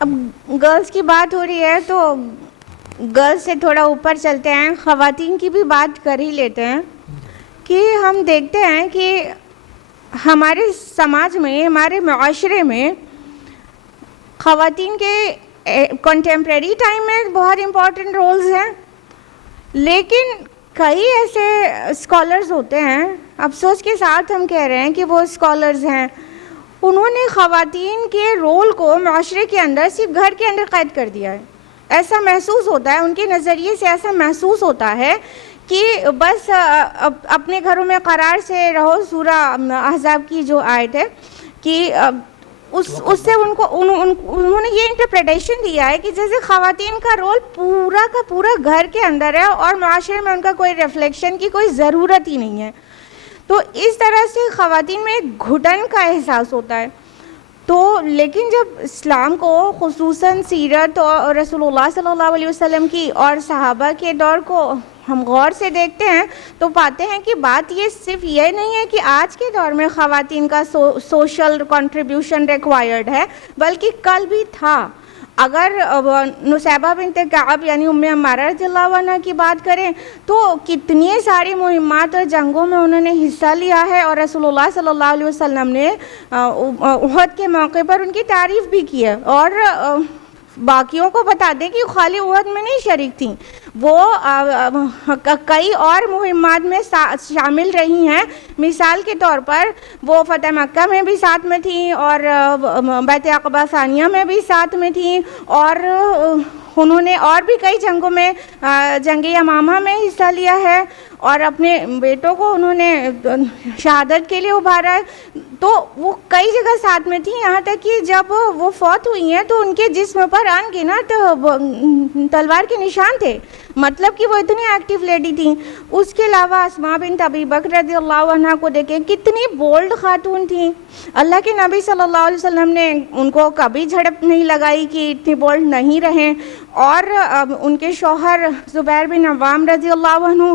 اب گرلس کی بات ہو رہی ہے تو گرلس سے تھوڑا اوپر چلتے ہیں، خواتین کی بھی بات کر ہی لیتے ہیں کہ ہم دیکھتے ہیں کہ ہمارے سماج میں، ہمارے معاشرے میں خواتین کے کنٹمپریری ٹائم میں بہت امپورٹنٹ رولز ہیں، لیکن کئی ایسے اسکالرز ہوتے ہیں، افسوس کے ساتھ ہم کہہ رہے ہیں کہ وہ اسکالرز ہیں، انہوں نے خواتین کے رول کو معاشرے کے اندر صرف گھر کے اندر قید کر دیا ہے۔ ایسا محسوس ہوتا ہے، ان کے نظریے سے ایسا محسوس ہوتا ہے کہ بس اپنے گھروں میں قرار سے رہو، سورہ احزاب کی جو آیت ہے کہ اس سے انہوں نے یہ انٹرپریٹیشن دیا ہے کہ جیسے خواتین کا رول پورا کا پورا گھر کے اندر ہے اور معاشرے میں ان کا کوئی ریفلیکشن کی کوئی ضرورت ہی نہیں ہے۔ تو اس طرح سے خواتین میں ایک گھٹن کا احساس ہوتا ہے۔ تو لیکن جب اسلام کو، خصوصاً سیرت اور رسول اللہ صلی اللہ علیہ وسلم کی اور صحابہ کے دور کو ہم غور سے دیکھتے ہیں تو پاتے ہیں کہ بات یہ صرف یہ نہیں ہے کہ آج کے دور میں خواتین کا سوشل کنٹریبیوشن ریکوائرڈ ہے، بلکہ کل بھی تھا۔ اگر نصیبہ بنت کعب یعنی ام عمارہ رضی اللہ عنہ کی بات کریں تو کتنی ساری مہمات اور جنگوں میں انہوں نے حصہ لیا ہے، اور رسول اللہ صلی اللہ علیہ وسلم نے احد کے موقع پر ان کی تعریف بھی کی ہے۔ اور باقیوں کو بتا دیں کہ خالی احد میں نہیں شریک تھیں، وہ کئی اور مہمات میں شامل رہی ہیں۔ مثال کے طور پر وہ فتح مکہ میں بھی ساتھ میں تھیں، اور بیعت عقبہ ثانیہ میں بھی ساتھ میں تھیں، اور انہوں نے اور بھی کئی جنگوں میں، جنگ یمامہ میں حصہ لیا ہے، اور اپنے بیٹوں کو انہوں نے شہادت کے لیے ابھارا ہے۔ تو وہ کئی جگہ ساتھ میں تھیں، یہاں تک کہ جب وہ فوت ہوئی ہیں تو ان کے جسم پر ان گنت تلوار کے نشان تھے، مطلب کہ وہ اتنی ایکٹیو لیڈی تھیں۔ اس کے علاوہ اسماء بنت ابی بکر رضی اللہ عنہ کو دیکھیں، کتنی بولڈ خاتون تھیں۔ اللہ کے نبی صلی اللہ علیہ وسلم نے ان کو کبھی جھڑپ نہیں لگائی کہ اتنی بولڈ نہیں رہیں، اور ان کے شوہر زبیر بن عوام رضی اللہ عنہ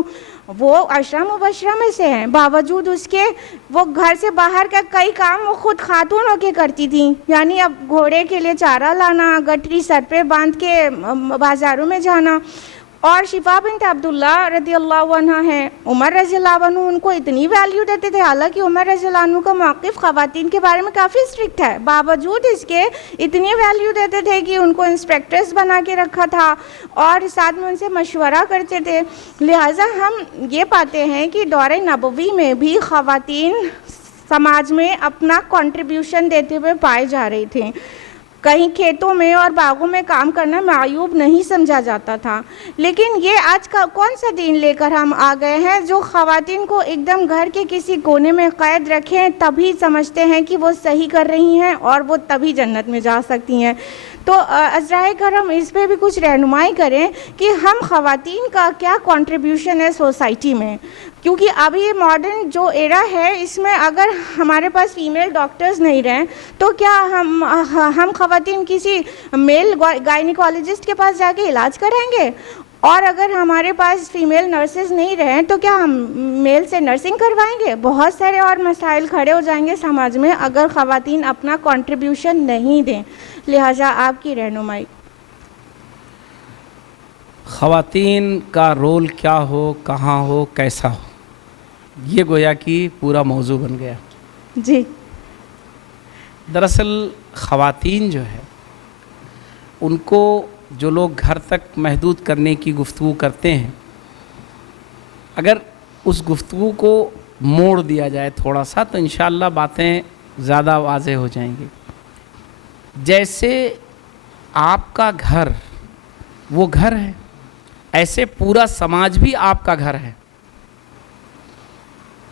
وہ عشرہ مبشرہ میں سے ہیں، باوجود اس کے وہ گھر سے باہر کا کئی کام وہ خود خاتون ہو کے کرتی تھیں، یعنی اب گھوڑے کے لیے چارہ لانا، گٹری سر پہ باندھ کے بازاروں میں جانا۔ اور شفا بنت عبداللہ رضی اللہ عنہ ہیں، عمر رضی اللہ عنہ ان کو اتنی ویلیو دیتے تھے، حالانکہ عمر رضی اللہ عنہ کا موقف خواتین کے بارے میں کافی اسٹرکٹ ہے، باوجود اس کے اتنی ویلیو دیتے تھے کہ ان کو انسپیکٹرز بنا کے رکھا تھا اور ساتھ میں ان سے مشورہ کرتے تھے۔ لہٰذا ہم یہ پاتے ہیں کہ دور نبوی میں بھی خواتین سماج میں اپنا کنٹریبیوشن دیتے ہوئے پائے جا رہی تھیں۔ کہیں کھیتوں میں اور باغوں میں کام کرنا معیوب نہیں سمجھا جاتا تھا، لیکن یہ آج کا کون سا دین لے کر ہم آ گئے ہیں جو خواتین کو ایک دم گھر کے کسی کونے میں قید رکھیں تبھی سمجھتے ہیں کہ وہ صحیح کر رہی ہیں اور وہ تبھی جنت میں جا سکتی ہیں۔ تو عذرائے کرم اس پہ بھی کچھ رہنمائی کریں کہ ہم خواتین کا کیا کنٹریبیوشن ہے سوسائٹی میں، کیونکہ اب یہ ماڈرن جو ایرا ہے اس میں اگر ہمارے پاس فیمیل ڈاکٹرز نہیں رہیں تو کیا ہم خواتین کسی میل گائنیکالوجسٹ کے پاس جا کے علاج کرائیں گے؟ اور اگر ہمارے پاس فیمیل نرسز نہیں رہیں تو کیا ہم میل سے نرسنگ کروائیں گے؟ بہت سارے اور مسائل کھڑے ہو جائیں گے سماج میں اگر خواتین اپنا کنٹریبیوشن نہیں دیں۔ لہٰذا آپ کی رہنمائی۔ خواتین کا رول کیا ہو، کہاں ہو، کیسا ہو، یہ گویا کہ پورا موضوع بن گیا۔ جی دراصل خواتین جو ہے ان کو جو لوگ گھر تک محدود کرنے کی گفتگو کرتے ہیں، اگر اس گفتگو کو موڑ دیا جائے تھوڑا سا تو انشاءاللہ باتیں زیادہ واضح ہو جائیں گی۔ جیسے آپ کا گھر وہ گھر ہے، ایسے پورا سماج بھی آپ کا گھر ہے،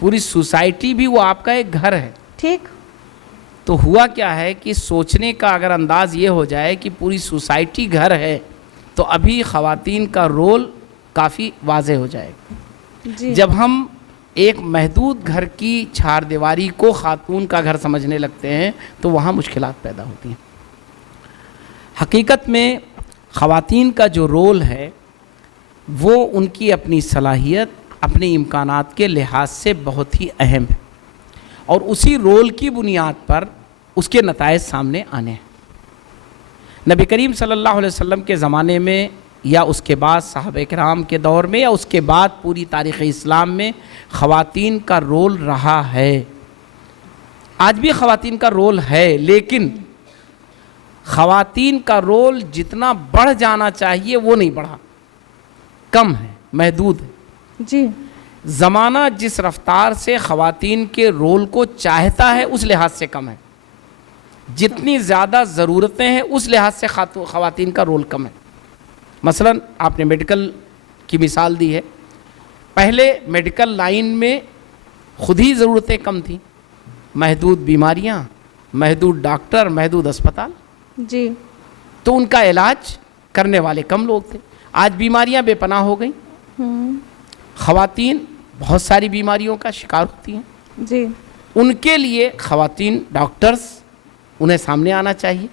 پوری سوسائٹی بھی وہ آپ کا ایک گھر ہے۔ ٹھیک۔ تو ہوا کیا ہے کہ سوچنے کا اگر انداز یہ ہو جائے کہ پوری سوسائٹی گھر ہے تو ابھی خواتین کا رول کافی واضح ہو جائے گا۔ جی جب ہم ایک محدود گھر کی چار دیواری کو خاتون کا گھر سمجھنے لگتے ہیں تو وہاں مشکلات پیدا ہوتی ہیں۔ حقیقت میں خواتین کا جو رول ہے وہ ان کی اپنی صلاحیت، اپنے امکانات کے لحاظ سے بہت ہی اہم ہے، اور اسی رول کی بنیاد پر اس کے نتائج سامنے آنے ہیں۔ نبی کریم صلی اللہ علیہ وسلم کے زمانے میں یا اس کے بعد صحابہ کرام کے دور میں یا اس کے بعد پوری تاریخ اسلام میں خواتین کا رول رہا ہے، آج بھی خواتین کا رول ہے، لیکن خواتین کا رول جتنا بڑھ جانا چاہیے وہ نہیں بڑھا، کم ہے، محدود ہے۔ جی زمانہ جس رفتار سے خواتین کے رول کو چاہتا ہے اس لحاظ سے کم ہے، جتنی زیادہ ضرورتیں ہیں اس لحاظ سے خواتین کا رول کم ہے۔ مثلا آپ نے میڈیکل کی مثال دی ہے، پہلے میڈیکل لائن میں خود ہی ضرورتیں کم تھیں، محدود بیماریاں، محدود ڈاکٹر، محدود اسپتال، جی تو ان کا علاج کرنے والے کم لوگ تھے۔ آج بیماریاں بے پناہ ہو گئیں، خواتین بہت ساری بیماریوں کا شکار ہوتی ہیں، جی ان کے لیے خواتین ڈاکٹرز انہیں سامنے آنا چاہیے،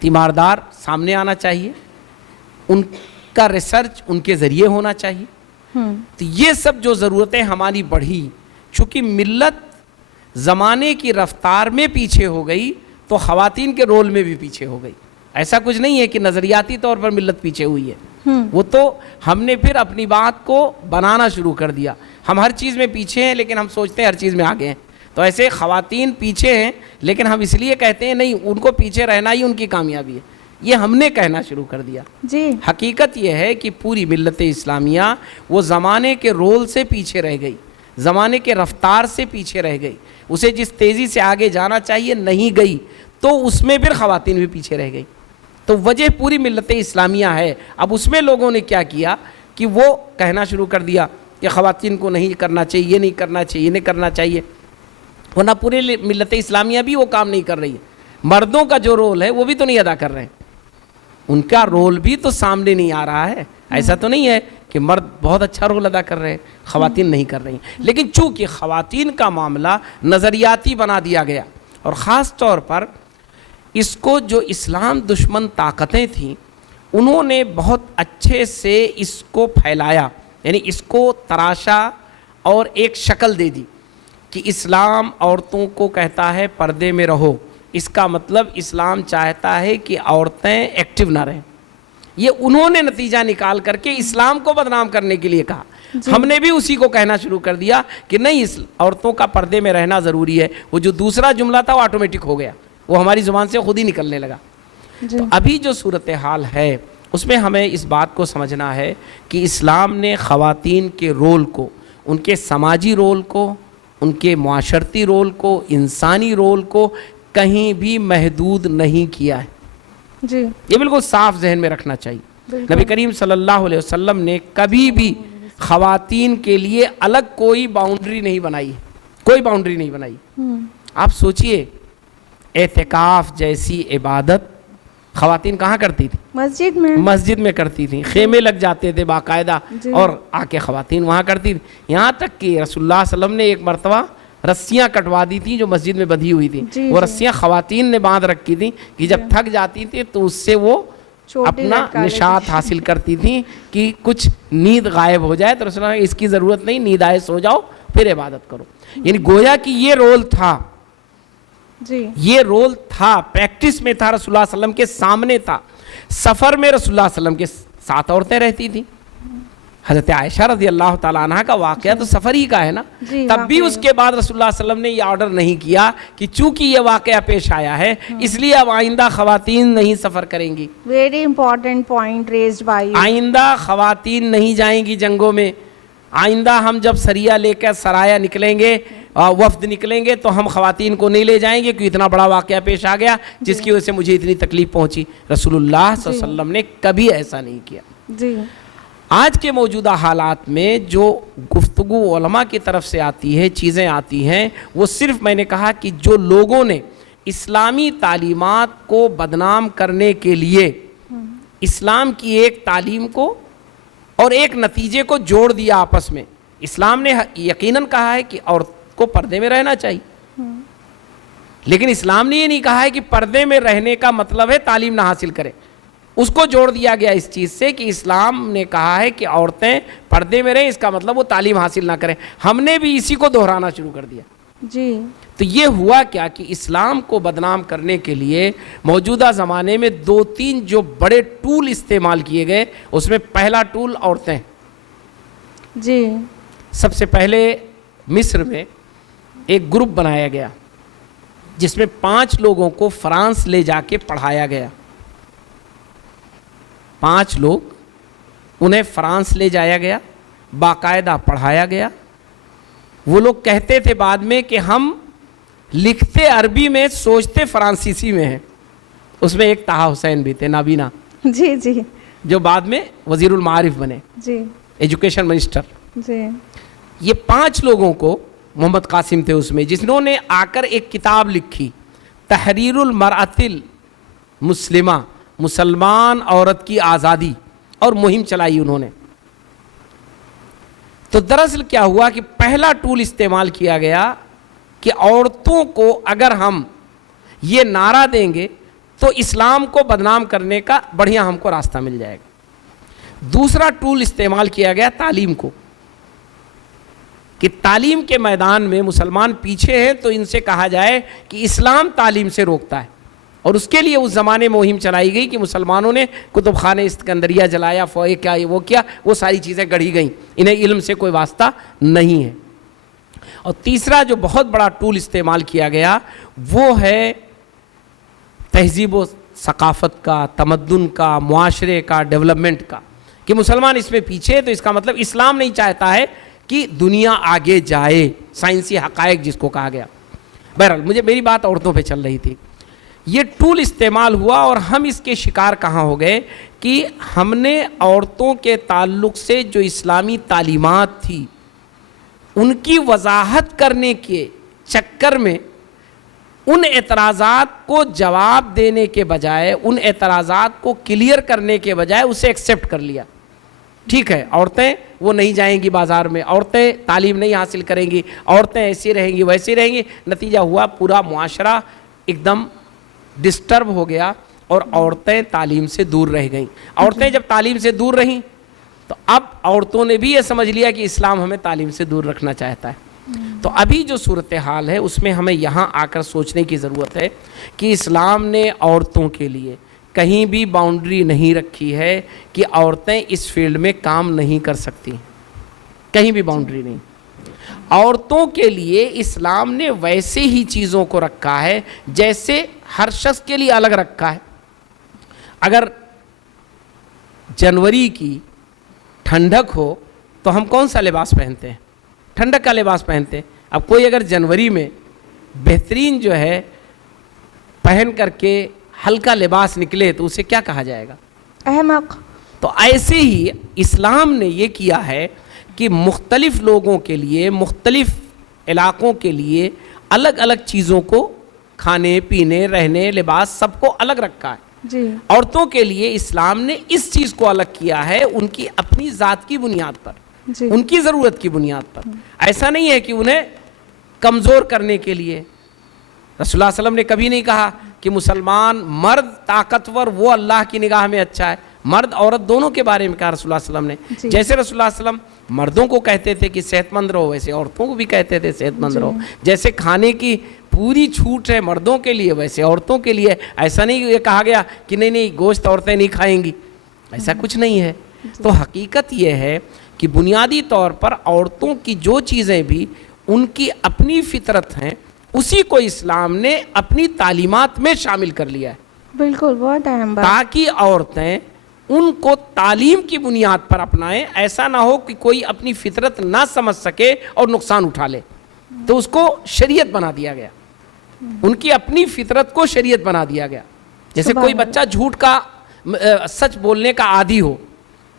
تیماردار سامنے آنا چاہیے، ان کا ریسرچ ان کے ذریعے ہونا چاہیے۔ تو یہ سب جو ضرورتیں ہماری بڑھی، چونکہ ملت زمانے کی رفتار میں پیچھے ہو گئی تو خواتین کے رول میں بھی پیچھے ہو گئی۔ ایسا کچھ نہیں ہے کہ نظریاتی طور پر ملت پیچھے ہوئی ہے، وہ تو ہم نے پھر اپنی بات کو بنانا شروع کر دیا۔ ہم ہر چیز میں پیچھے ہیں لیکن ہم سوچتے ہیں ہر چیز میں آگے ہیں، تو ایسے خواتین پیچھے ہیں لیکن ہم اس لیے کہتے ہیں نہیں، ان کو پیچھے رہنا ہی ان کی کامیابی ہے، یہ ہم نے کہنا شروع کر دیا۔ جی حقیقت یہ ہے کہ پوری ملت اسلامیہ وہ زمانے کے رول سے پیچھے رہ گئی، زمانے کے رفتار سے پیچھے رہ گئی، اسے جس تیزی سے آگے جانا چاہیے نہیں گئی، تو اس میں پھر خواتین بھی پیچھے رہ گئی۔ تو وجہ پوری ملت اسلامیہ ہے۔ اب اس میں لوگوں نے کیا کیا کہ وہ کہنا شروع کر دیا کہ خواتین کو نہیں کرنا چاہیے، یہ نہیں کرنا چاہیے، یہ نہیں کرنا چاہیے، ورنہ پوری ملت اسلامیہ بھی وہ کام نہیں کر رہی ہے۔ مردوں کا جو رول ہے وہ بھی تو نہیں ادا کر رہے ہیں، ان کا رول بھی تو سامنے نہیں آ رہا ہے۔ ایسا تو نہیں ہے کہ مرد بہت اچھا رول ادا کر رہے ہیں، خواتین نہیں کر رہی ہیں، لیکن چونکہ خواتین کا معاملہ نظریاتی بنا دیا گیا، اور خاص طور پر اس کو جو اسلام دشمن طاقتیں تھیں انہوں نے بہت اچھے سے اس کو پھیلایا، یعنی اس کو تراشا اور ایک شکل دے دی کہ اسلام عورتوں کو کہتا ہے پردے میں رہو، اس کا مطلب اسلام چاہتا ہے کہ عورتیں ایکٹیو نہ رہیں۔ یہ انہوں نے نتیجہ نکال کر کے اسلام کو بدنام کرنے کے لیے کہا، ہم نے بھی اسی کو کہنا شروع کر دیا کہ نہیں، عورتوں کا پردے میں رہنا ضروری ہے۔ وہ جو دوسرا جملہ تھا وہ آٹومیٹک ہو گیا، وہ ہماری زبان سے خود ہی نکلنے لگا۔ تو ابھی جو صورتحال ہے اس میں ہمیں اس بات کو سمجھنا ہے کہ اسلام نے خواتین کے رول کو، ان کے سماجی رول کو، ان کے معاشرتی رول کو، انسانی رول کو کہیں بھی محدود نہیں کیا ہے۔ جی یہ بالکل صاف ذہن میں رکھنا چاہیے۔ نبی کریم صلی اللہ علیہ وسلم نے کبھی بھی خواتین کے لیے الگ کوئی باؤنڈری نہیں بنائی، کوئی باؤنڈری نہیں بنائی۔ آپ سوچئے اعتکاف جیسی عبادت خواتین کہاں کرتی تھی؟ مسجد میں کرتی تھیں، خیمے لگ جاتے تھے باقاعدہ، اور آ کے خواتین وہاں کرتی تھیں۔ یہاں تک کہ رسول اللہ صلی اللہ علیہ وسلم نے ایک مرتبہ رسیاں کٹوا دی تھیں جو مسجد میں بندھی ہوئی تھیں، وہ رسیاں خواتین نے باندھ رکھی تھیں کہ جب تھک جاتی تھیں تو اس سے وہ اپنا نشاط حاصل کرتی تھیں کہ کچھ نیند غائب ہو جائے، تو رسول اللہ اس کی ضرورت نہیں، نیند آئے سو جاؤ پھر عبادت کرو۔ یعنی گویا کہ یہ رول تھا، یہ رول تھا، پریکٹس میں تھا، رسول اللہ صلی اللہ علیہ وسلم کے سامنے تھا۔ سفر میں رسول اللہ صلی اللہ علیہ وسلم کے ساتھ عورتیں رہتی تھیں۔ حضرت عائشہ رضی اللہ تعالیٰ عنہ کا واقعہ تو سفر ہی کا ہے نا، تب بھی اس کے بعد رسول اللہ صلی اللہ علیہ وسلم نے یہ آرڈر نہیں کیا کہ چونکہ یہ واقعہ پیش آیا ہے اس لیے اب آئندہ خواتین نہیں سفر کریں گی۔ Very important point raised by, آئندہ خواتین نہیں جائیں گی جنگوں میں، آئندہ ہم جب سریہ لے کر سرایا نکلیں گے، وفد نکلیں گے تو ہم خواتین کو نہیں لے جائیں گے کیونکہ اتنا بڑا واقعہ پیش آ گیا جس کی وجہ سے مجھے اتنی تکلیف پہنچی۔ رسول اللہ صلی اللہ علیہ وسلم نے کبھی ایسا نہیں کیا۔ جی آج کے موجودہ حالات میں جو گفتگو علماء کی طرف سے آتی ہے، چیزیں آتی ہیں، وہ صرف میں نے کہا کہ جو لوگوں نے اسلامی تعلیمات کو بدنام کرنے کے لیے اسلام کی ایک تعلیم کو اور ایک نتیجے کو جوڑ دیا آپس میں۔ اسلام نے یقیناً کہا ہے کہ عورت کو پردے میں رہنا چاہیے، لیکن اسلام نے یہ نہیں کہا ہے کہ پردے میں رہنے کا مطلب ہے تعلیم نہ حاصل کرے۔ اس کو جوڑ دیا گیا اس چیز سے کہ اسلام نے کہا ہے کہ عورتیں پردے میں رہیں، اس کا مطلب وہ تعلیم حاصل نہ کریں۔ ہم نے بھی اسی کو دہرانا شروع کر دیا۔ جی تو یہ ہوا کیا کہ اسلام کو بدنام کرنے کے لیے موجودہ زمانے میں 2-3 جو بڑے ٹول استعمال کیے گئے، اس میں پہلا ٹول عورتیں. جی سب سے پہلے مصر میں ایک گروپ بنایا گیا جس میں 5 لوگوں کو فرانس لے جا کے پڑھایا گیا. 5 لوگ، انہیں فرانس لے جایا گیا، باقاعدہ پڑھایا گیا. وہ لوگ کہتے تھے بعد میں کہ ہم لکھتے عربی میں سوچتے فرانسیسی میں ہیں. اس میں ایک طہ حسین بھی تھے، نابینا، جی جی جو بعد میں وزیر المعارف بنے، جی ایجوکیشن منسٹر. جی یہ 5 لوگوں کو، محمد قاسم تھے اس میں، جنہوں نے آ کر ایک کتاب لکھی، تحریر المرأۃ المسلمہ، مسلمان عورت کی آزادی، اور مہم چلائی انہوں نے. تو دراصل کیا ہوا کہ پہلا ٹول استعمال کیا گیا کہ عورتوں کو اگر ہم یہ نعرہ دیں گے تو اسلام کو بدنام کرنے کا بڑھیا ہم کو راستہ مل جائے گا. دوسرا ٹول استعمال کیا گیا تعلیم کو، کہ تعلیم کے میدان میں مسلمان پیچھے ہیں تو ان سے کہا جائے کہ اسلام تعلیم سے روکتا ہے. اور اس کے لیے اس زمانے میں مہم چلائی گئی کہ مسلمانوں نے کتب خانہ اسکندریہ جلایا، کیا وہ کیا، وہ ساری چیزیں گڑھی گئیں، انہیں علم سے کوئی واسطہ نہیں ہے. اور تیسرا جو بہت بڑا ٹول استعمال کیا گیا وہ ہے تہذیب و ثقافت کا، تمدن کا، معاشرے کا، ڈیولپمنٹ کا، کہ مسلمان اس میں پیچھے ہے تو اس کا مطلب اسلام نہیں چاہتا ہے کہ دنیا آگے جائے، سائنسی حقائق جس کو کہا گیا. بہرحال میری بات عورتوں پہ چل رہی تھی. یہ ٹول استعمال ہوا اور ہم اس کے شکار کہاں ہو گئے کہ ہم نے عورتوں کے تعلق سے جو اسلامی تعلیمات تھی ان کی وضاحت کرنے کے چکر میں ان اعتراضات کو جواب دینے کے بجائے، ان اعتراضات کو کلیئر کرنے کے بجائے اسے ایکسیپٹ کر لیا. ٹھیک ہے، عورتیں وہ نہیں جائیں گی بازار میں، عورتیں تعلیم نہیں حاصل کریں گی، عورتیں ایسی رہیں گی ویسی رہیں گی. نتیجہ ہوا پورا معاشرہ ایک دم ڈسٹرب ہو گیا اور عورتیں تعلیم سے دور رہ گئیں. عورتیں جب تعلیم سے دور رہیں تو اب عورتوں نے بھی یہ سمجھ لیا کہ اسلام ہمیں تعلیم سے دور رکھنا چاہتا ہے. تو ابھی جو صورتحال ہے اس میں ہمیں یہاں آ کر سوچنے کی ضرورت ہے کہ اسلام نے عورتوں کے لیے کہیں بھی باؤنڈری نہیں رکھی ہے کہ عورتیں اس فیلڈ میں کام نہیں کر سکتی، کہیں بھی باؤنڈری نہیں. عورتوں کے لیے اسلام نے ویسے ہی چیزوں کو رکھا ہے جیسے ہر شخص کے لیے الگ رکھا ہے. اگر جنوری کی ٹھنڈک ہو تو ہم کون سا لباس پہنتے ہیں؟ ٹھنڈک کا لباس پہنتے ہیں. اب کوئی اگر جنوری میں بہترین جو ہے پہن کر کے ہلکا لباس نکلے تو اسے کیا کہا جائے گا؟ احمق. تو ایسے ہی اسلام نے یہ کیا ہے کہ مختلف لوگوں کے لیے، مختلف علاقوں کے لیے الگ الگ چیزوں کو، کھانے پینے، رہنے، لباس، سب کو الگ رکھا ہے. جی عورتوں کے لیے اسلام نے اس چیز کو الگ کیا ہے ان کی اپنی ذات کی بنیاد پر، جی ان کی ضرورت کی بنیاد پر. ایسا نہیں ہے کہ انہیں کمزور کرنے کے لیے. رسول اللہ علیہ وسلم نے کبھی نہیں کہا کہ مسلمان مرد طاقتور وہ اللہ کی نگاہ میں اچھا ہے. مرد عورت دونوں کے بارے میں کہا رسول اللہ علیہ وسلم نے. جیسے رسول اللہ علیہ وسلم مردوں کو کہتے تھے کہ صحت مند رہو، ویسے عورتوں کو بھی کہتے تھے صحت مند رہو. جیسے کھانے کی پوری چھوٹ ہے مردوں کے لیے ویسے عورتوں کے لیے. ایسا نہیں یہ کہا گیا کہ نہیں گوشت عورتیں نہیں کھائیں گی، ایسا کچھ نہیں ہے. تو حقیقت یہ ہے کہ بنیادی طور پر عورتوں کی جو چیزیں بھی ان کی اپنی فطرت ہیں اسی کو اسلام نے اپنی تعلیمات میں شامل کر لیا ہے. بالکل، بہت اہم بات. تاکہ عورتیں ان کو تعلیم کی بنیاد پر اپنائیں. ایسا نہ ہو کہ کوئی اپنی فطرت نہ سمجھ سکے اور نقصان اٹھا لے. تو اس کو شریعت بنا دیا گیا، ان کی اپنی فطرت کو شریعت بنا دیا گیا. جیسے کوئی بچہ جھوٹ کا، سچ بولنے کا عادی ہو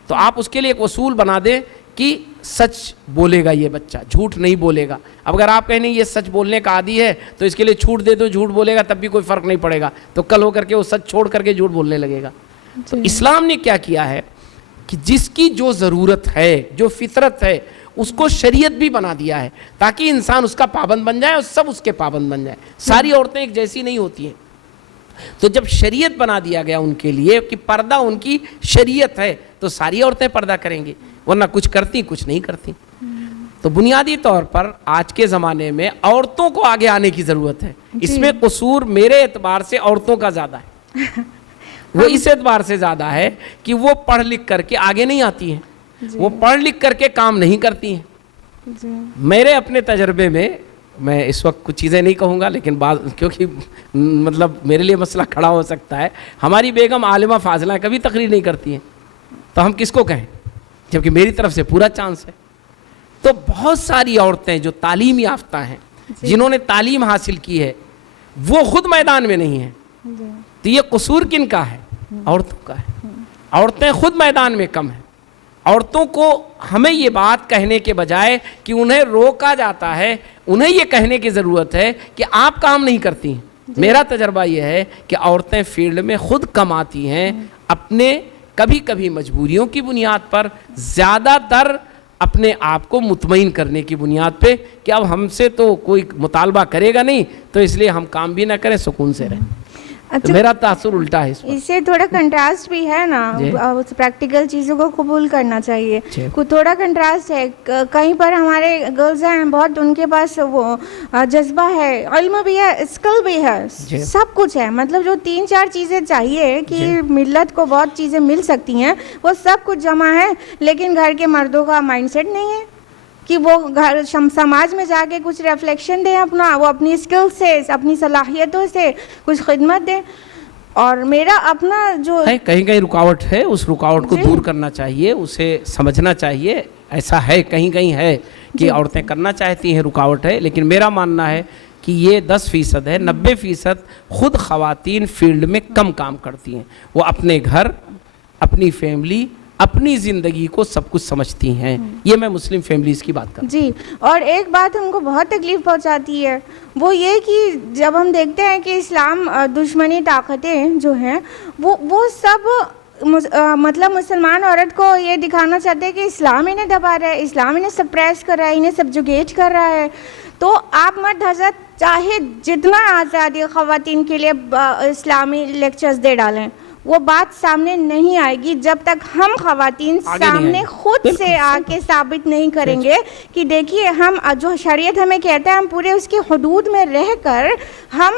تو آپ اس کے لیے ایک اصول بنا دیں کہ سچ بولے گا یہ بچہ، جھوٹ نہیں بولے گا. اب اگر آپ کہیں یہ سچ بولنے کا عادی ہے تو اس کے لیے چھوٹ دے دو، جھوٹ بولے گا تب بھی کوئی فرق نہیں پڑے گا، تو کل ہو کر کے وہ سچ چھوڑ کر کے جھوٹ بولنے لگے گا. تو اسلام نے کیا کیا ہے کہ جس کی جو ضرورت ہے، جو فطرت ہے، اس کو شریعت بھی بنا دیا ہے تاکہ انسان اس کا پابند بن جائے اور سب اس کے پابند بن جائے. ساری عورتیں ایک جیسی نہیں ہوتی ہیں. تو جب شریعت بنا دیا گیا ان کے لیے کہ پردہ ان کی شریعت ہے تو ساری عورتیں پردہ کریں گی، ورنہ کچھ کرتی کچھ نہیں کرتی. تو بنیادی طور پر آج کے زمانے میں عورتوں کو آگے آنے کی ضرورت ہے. اس میں قصور میرے اعتبار سے عورتوں کا زیادہ ہے. وہ اس اعتبار سے زیادہ ہے کہ وہ پڑھ لکھ کر کے آگے نہیں آتی ہیں, وہ پڑھ لکھ کر کے کام نہیں کرتی ہیں. میرے اپنے تجربے میں اس وقت کچھ چیزیں نہیں کہوں گا, لیکن بعض کیونکہ مطلب میرے لیے مسئلہ کھڑا ہو سکتا ہے. ہماری بیگم عالمہ فاضلہ کبھی تقریر نہیں کرتی ہیں, تو ہم کس کو کہیں, جبکہ میری طرف سے پورا چانس ہے. تو بہت ساری عورتیں جو تعلیم یافتہ ہیں, جنہوں نے تعلیم حاصل کی ہے, وہ خود میدان میں نہیں ہیں. تو یہ قصور کن کا ہے؟ عورتوں کا ہے. عورتیں خود میدان میں کم ہیں. عورتوں کو ہمیں یہ بات کہنے کے بجائے کہ انہیں روکا جاتا ہے, انہیں یہ کہنے کی ضرورت ہے کہ آپ کام نہیں کرتی ہیں. میرا تجربہ یہ ہے کہ عورتیں فیلڈ میں خود کم آتی ہیں, اپنے کبھی کبھی مجبوریوں کی بنیاد پر, زیادہ تر اپنے آپ کو مطمئن کرنے کی بنیاد پہ کہ اب ہم سے تو کوئی مطالبہ کرے گا نہیں, تو اس لیے ہم کام بھی نہ کریں, سکون سے رہیں. تو میرا تاثر الٹا ہے اس پر. اس سے تھوڑا کنٹراسٹ بھی ہے نا, پریکٹیکل چیزوں کو قبول کرنا چاہیے. تھوڑا کنٹراسٹ ہے. کہیں پر ہمارے گرلز ہیں بہت, ان کے پاس وہ جذبہ ہے, علم بھی ہے, اسکل بھی ہے, سب کچھ ہے. مطلب جو 3-4 چیزیں چاہیے کہ ملت کو بہت چیزیں مل سکتی ہیں, وہ سب کچھ جمع ہے. لیکن گھر کے مردوں کا مائنڈ سیٹ نہیں ہے کہ وہ گھر سماج میں جا کے کچھ ریفلیکشن دیں اپنا, وہ اپنی اسکل سے, اپنی صلاحیتوں سے کچھ خدمت دیں. اور میرا اپنا جو کہیں کہیں رکاوٹ ہے, اس رکاوٹ کو دور کرنا چاہیے, اسے سمجھنا چاہیے. ایسا ہے کہیں کہیں ہے کہ عورتیں کرنا چاہتی ہیں, رکاوٹ ہے. لیکن میرا ماننا ہے کہ یہ 10% ہے. 90% خود خواتین فیلڈ میں کم کام کرتی ہیں. وہ اپنے گھر, اپنی فیملی, اپنی زندگی کو سب کچھ سمجھتی ہیں. یہ میں مسلم فیملیز کی بات کرتا ہوں. جی. اور ایک بات ہم کو بہت تکلیف پہنچاتی ہے, وہ یہ کہ جب ہم دیکھتے ہیں کہ اسلام دشمنی طاقتیں جو ہیں وہ سب مطلب مسلمان عورت کو یہ دکھانا چاہتے ہیں کہ اسلام انہیں دبا رہا ہے, اسلام انہیں سپریس کر رہا ہے, انہیں سبجوگیٹ کر رہا ہے. تو آپ مرد حضرت چاہے جتنا آزادی خواتین کے لیے اسلامی لیکچرز دے ڈالیں, وہ بات سامنے نہیں آئے گی جب تک ہم خواتین سامنے خود سے آ کے ثابت نہیں کریں گے کہ دیکھیے ہم جو شریعت ہمیں کہتا ہے ہم پورے اس کے حدود میں رہ کر ہم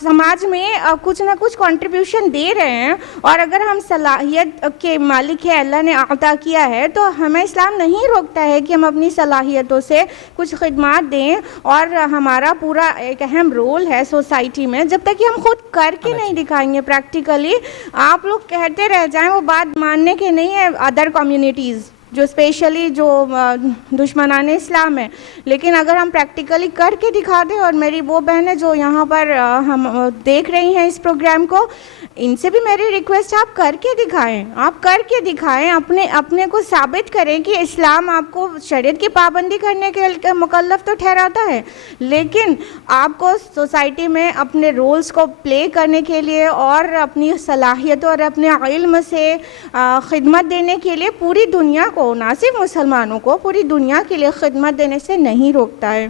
سماج میں کچھ نہ کچھ کنٹریبیوشن دے رہے ہیں. اور اگر ہم صلاحیت کے مالک ہے, اللہ نے عطا کیا ہے, تو ہمیں اسلام نہیں روکتا ہے کہ ہم اپنی صلاحیتوں سے کچھ خدمات دیں. اور ہمارا پورا ایک اہم رول ہے سوسائٹی میں, جب تک کہ ہم خود کر کے نہیں دکھائیں گے پریکٹیکلی. آپ لوگ کہتے رہ جائیں, وہ بات ماننے کے نہیں ہے ادر کمیونٹیز جو اسپیشلی جو دشمنان اسلام ہے. لیکن اگر ہم پریکٹیکلی کر کے دکھا دیں, اور میری وہ بہنیں جو یہاں پر ہم دیکھ رہی ہیں اس پروگرام کو, ان سے بھی میری ریکویسٹ ہے آپ کر کے دکھائیں, آپ کر کے دکھائیں, اپنے کو ثابت کریں کہ اسلام آپ کو شریعت کی پابندی کرنے کے مکلف تو ٹھہراتا ہے, لیکن آپ کو سوسائٹی میں اپنے رولز کو پلے کرنے کے لیے اور اپنی صلاحیتوں اور اپنے علم سے خدمت دینے کے لیے پوری دنیا کو, نہ صرف مسلمانوں کو, پوری دنیا کے لیے خدمت دینے سے نہیں روکتا ہے.